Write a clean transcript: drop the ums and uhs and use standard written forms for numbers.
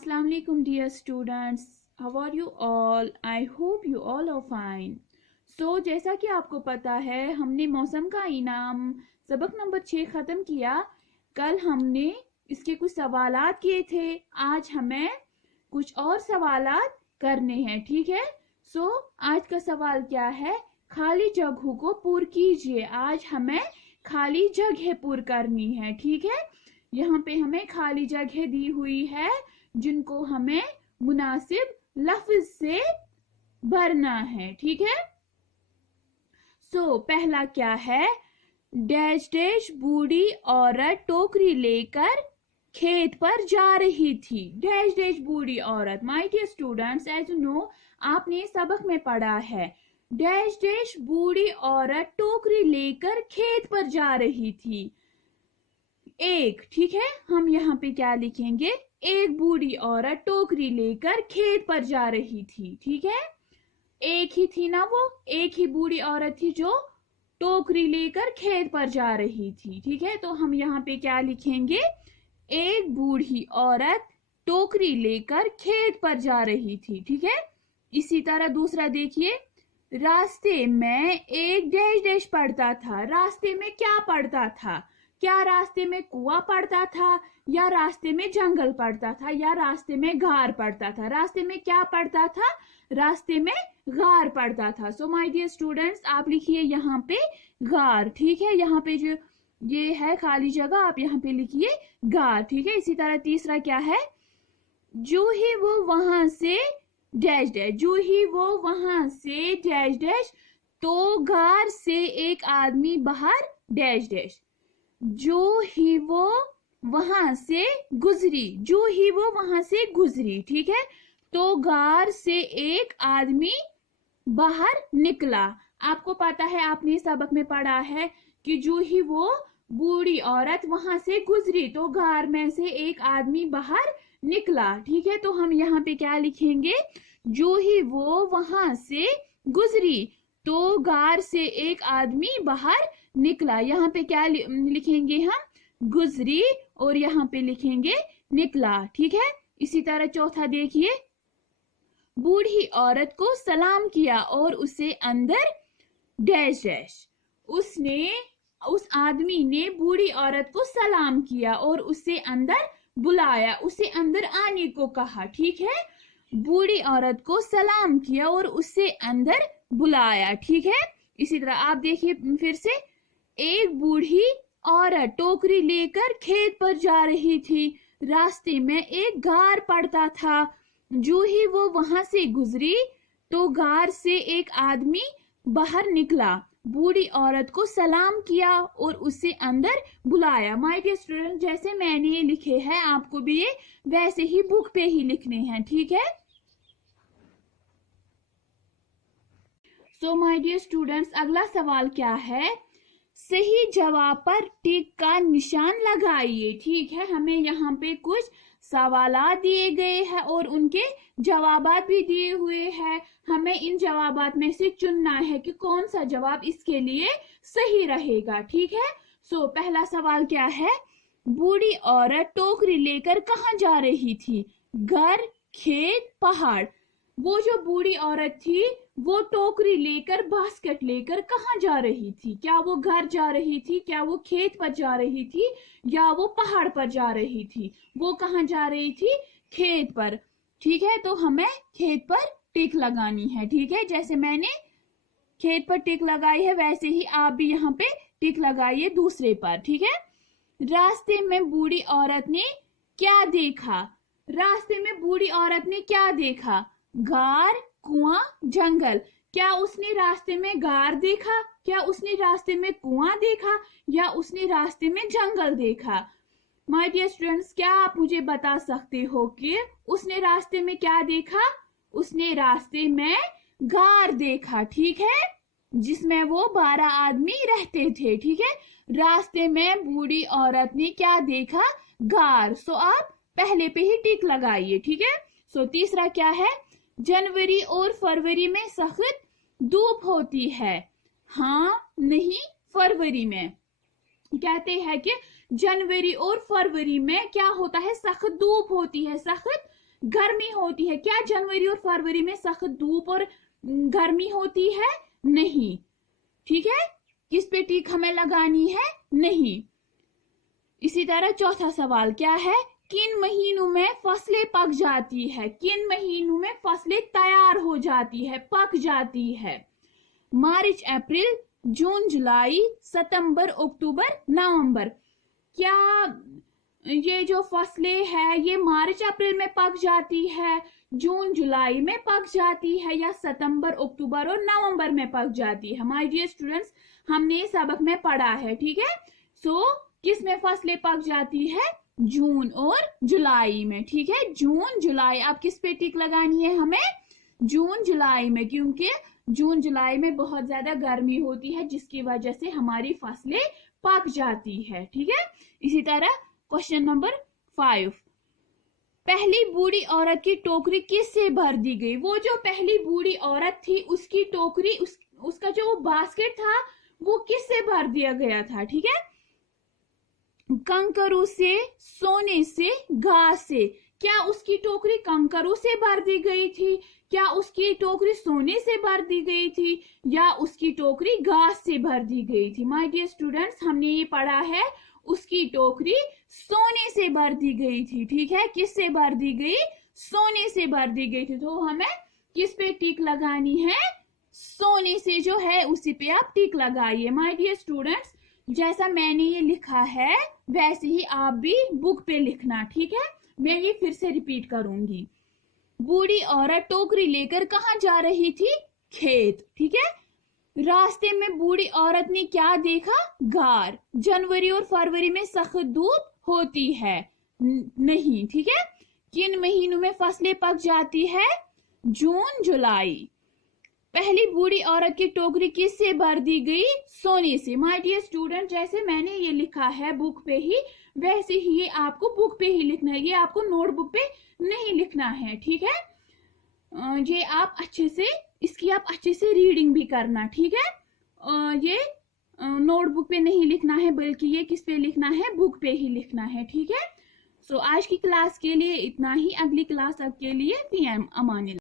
Assalamu alaikum dear students, how are you all? I hope you all are fine. So जैसा कि आपको पता है हमने मौसम का इनाम सबक नंबर 6 ख़त्म किया। कल हमने इसके कुछ सवालात किए थे, आज हमें कुछ और सवालात करने हैं, ठीक है। सो आज का सवाल क्या है? खाली जगहों को पूर कीजिए। आज हमें खाली जगह पूर करनी है, ठीक है। यहाँ पे हमें खाली जगह दी हुई है जिनको हमें मुनासिब लफ्ज से भरना है, ठीक है। सो पहला क्या है? डैश डैश बूढ़ी औरत टोकरी लेकर खेत पर जा रही थी। डैश डैश बूढ़ी औरत। My dear students, as you know आपने सबक में पढ़ा है डैश डैश बूढ़ी औरत टोकरी लेकर खेत पर जा रही थी। एक, ठीक है। हम यहाँ पे क्या लिखेंगे? एक बूढ़ी औरत टोकरी लेकर खेत पर जा रही थी, ठीक है। एक ही थी ना, वो एक ही बूढ़ी औरत थी जो टोकरी लेकर खेत पर जा रही थी, ठीक है। तो हम यहाँ पे क्या लिखेंगे? एक बूढ़ी औरत टोकरी लेकर खेत पर जा रही थी, ठीक है। इसी तरह दूसरा देखिए, रास्ते में एक डैश डैश पड़ता था। रास्ते में क्या पड़ता था? क्या रास्ते में कुआं पड़ता था, या रास्ते में जंगल पड़ता था, या रास्ते में घार पड़ता था? रास्ते में क्या पड़ता था? रास्ते में घार पड़ता था। सो माय डियर स्टूडेंट्स, आप लिखिए यहाँ पे घार, ठीक है। यहाँ पे जो ये है खाली जगह, आप यहाँ पे लिखिए घार, ठीक है। इसी तरह तीसरा क्या है? जो ही वो वहां से डैश डैश, जो ही वो वहां से डैश डैश, तो घार से एक आदमी बाहर डैश डैश। जो ही वो वहां से गुजरी, जो ही वो वहां से गुजरी, ठीक है। तो घार से एक आदमी बाहर निकला। आपको पता है, आपने सबक में पढ़ा है कि जो ही वो बूढ़ी औरत वहां से गुजरी तो घार में से एक आदमी बाहर निकला, ठीक है। तो हम यहाँ पे क्या लिखेंगे? जो ही वो वहां से गुजरी तो घार से एक आदमी बाहर निकला। यहाँ पे क्या लिखेंगे हम? गुजरी, और यहाँ पे लिखेंगे निकला, ठीक है। इसी तरह चौथा देखिए, बूढ़ी औरत को सलाम किया और उसे अंदर डैश डैश। उस आदमी ने बूढ़ी औरत को सलाम किया और उसे अंदर बुलाया, उसे अंदर आने को कहा, ठीक है। बूढ़ी औरत को सलाम किया और उसे अंदर बुलाया, ठीक है। इसी तरह आप देखिए फिर से, एक बूढ़ी औरत टोकरी लेकर खेत पर जा रही थी। रास्ते में एक घार पड़ता था। जो ही वो वहां से गुजरी तो घार से एक आदमी बाहर निकला, बूढ़ी औरत को सलाम किया और उसे अंदर बुलाया। माय डियर स्टूडेंट, जैसे मैंने ये लिखे हैं आपको भी ये वैसे ही बुक पे ही लिखने हैं, ठीक है। सो माय डियर स्टूडेंट्स, अगला सवाल क्या है? सही जवाब पर टिक का निशान लगाइए, ठीक है। हमें यहाँ पे कुछ सवालात दिए गए हैं और उनके जवाबात भी दिए हुए हैं। हमें इन जवाबात में से चुनना है कि कौन सा जवाब इसके लिए सही रहेगा, ठीक है। सो पहला सवाल क्या है? बूढ़ी औरत टोकरी लेकर कहाँ जा रही थी? घर, खेत, पहाड़। वो जो बूढ़ी औरत थी वो टोकरी लेकर, बास्केट लेकर कहाँ जा रही थी? क्या वो घर जा रही थी, क्या वो खेत पर जा रही थी, या वो पहाड़ पर जा रही थी? वो कहाँ जा रही थी? खेत पर, ठीक है। तो हमें खेत पर टिक लगानी है, ठीक है। जैसे मैंने खेत पर टिक लगाई है वैसे ही आप भी यहाँ पे टिक लगाइए दूसरे पर, ठीक है। रास्ते में बूढ़ी औरत ने क्या देखा? रास्ते में बूढ़ी औरत ने क्या देखा? घार, कुआं, जंगल। क्या उसने रास्ते में घार देखा, क्या उसने रास्ते में कुआं देखा, या उसने रास्ते में जंगल देखा? माय डियर स्टूडेंट्स, क्या आप मुझे बता सकते हो कि उसने रास्ते में क्या देखा? उसने रास्ते में घार देखा, ठीक है, जिसमें वो 12 आदमी रहते थे, ठीक है। रास्ते में बूढ़ी औरत ने क्या देखा? घार। सो आप पहले पे ही टिक लगाइए, ठीक है। सो तीसरा क्या है? जनवरी और फरवरी में सख्त धूप होती है। हाँ, नहीं, फरवरी में। कहते हैं कि जनवरी और फरवरी में क्या होता है? सख्त धूप होती है, सख्त गर्मी होती है। क्या जनवरी और फरवरी में सख्त धूप और गर्मी होती है? नहीं। ठीक है, किस पे टिक हमें लगानी है? नहीं। इसी तरह चौथा सवाल क्या है? किन महीनों में फसलें पक जाती है? किन महीनों में फसलें तैयार हो जाती है, पक जाती है? मार्च, अप्रैल, जून, जुलाई, सितंबर, अक्टूबर, नवंबर। क्या ये जो फसलें है ये मार्च अप्रैल में पक जाती है, जून जुलाई में पक जाती है, या सितंबर, अक्टूबर और नवंबर में पक जाती है? माय डियर स्टूडेंट्स, हमने सबक में पढ़ा है। ठीक है, सो किस में फसलें पक जाती है? जून और जुलाई में। ठीक है, जून जुलाई। अब किस पे टिक लगानी है हमें? जून जुलाई में, क्योंकि जून जुलाई में बहुत ज्यादा गर्मी होती है जिसकी वजह से हमारी फसलें पक जाती है। ठीक है, इसी तरह क्वेश्चन नंबर 5, पहली बूढ़ी औरत की टोकरी किससे भर दी गई? वो जो पहली बूढ़ी औरत थी उसकी टोकरी, उसका जो बास्केट था वो किससे भर दिया गया था? ठीक है, कंकरों से, सोने से, घास से। क्या उसकी टोकरी कंकरों से भर दी गई थी, क्या उसकी टोकरी सोने से भर दी गई थी, या उसकी टोकरी घास से भर दी गई थी? माय डियर स्टूडेंट्स, हमने ये पढ़ा है उसकी टोकरी सोने से भर दी गई थी। ठीक है, किससे भर दी गई? सोने से भर दी गई थी। तो हमें किस पे टिक लगानी है? सोने से जो है उसी पे आप टिक लगाइए। माय डियर स्टूडेंट्स, जैसा मैंने ये लिखा है वैसे ही आप भी बुक पे लिखना। ठीक है, मैं ये फिर से रिपीट करूंगी। बूढ़ी औरत टोकरी लेकर कहाँ जा रही थी? खेत। ठीक है, रास्ते में बूढ़ी औरत ने क्या देखा? गार। जनवरी और फरवरी में सख्त धूप होती है? नहीं। ठीक है, किन महीनों में फसलें पक जाती है? जून जुलाई। पहली बूढ़ी औरत की टोकरी किससे भर दी गई? सोने से। माय डियर स्टूडेंट, जैसे मैंने ये लिखा है बुक पे ही वैसे ही ये आपको बुक पे ही लिखना है, ये आपको नोटबुक पे नहीं लिखना है। ठीक है, ये आप अच्छे से, इसकी आप अच्छे से रीडिंग भी करना। ठीक है, ये नोटबुक पे नहीं लिखना है बल्कि ये किस पे लिखना है? बुक पे ही लिखना है। ठीक है, सो आज की क्लास के लिए इतना ही। अगली क्लास आपके लिए पीएम अमानिल्लाह।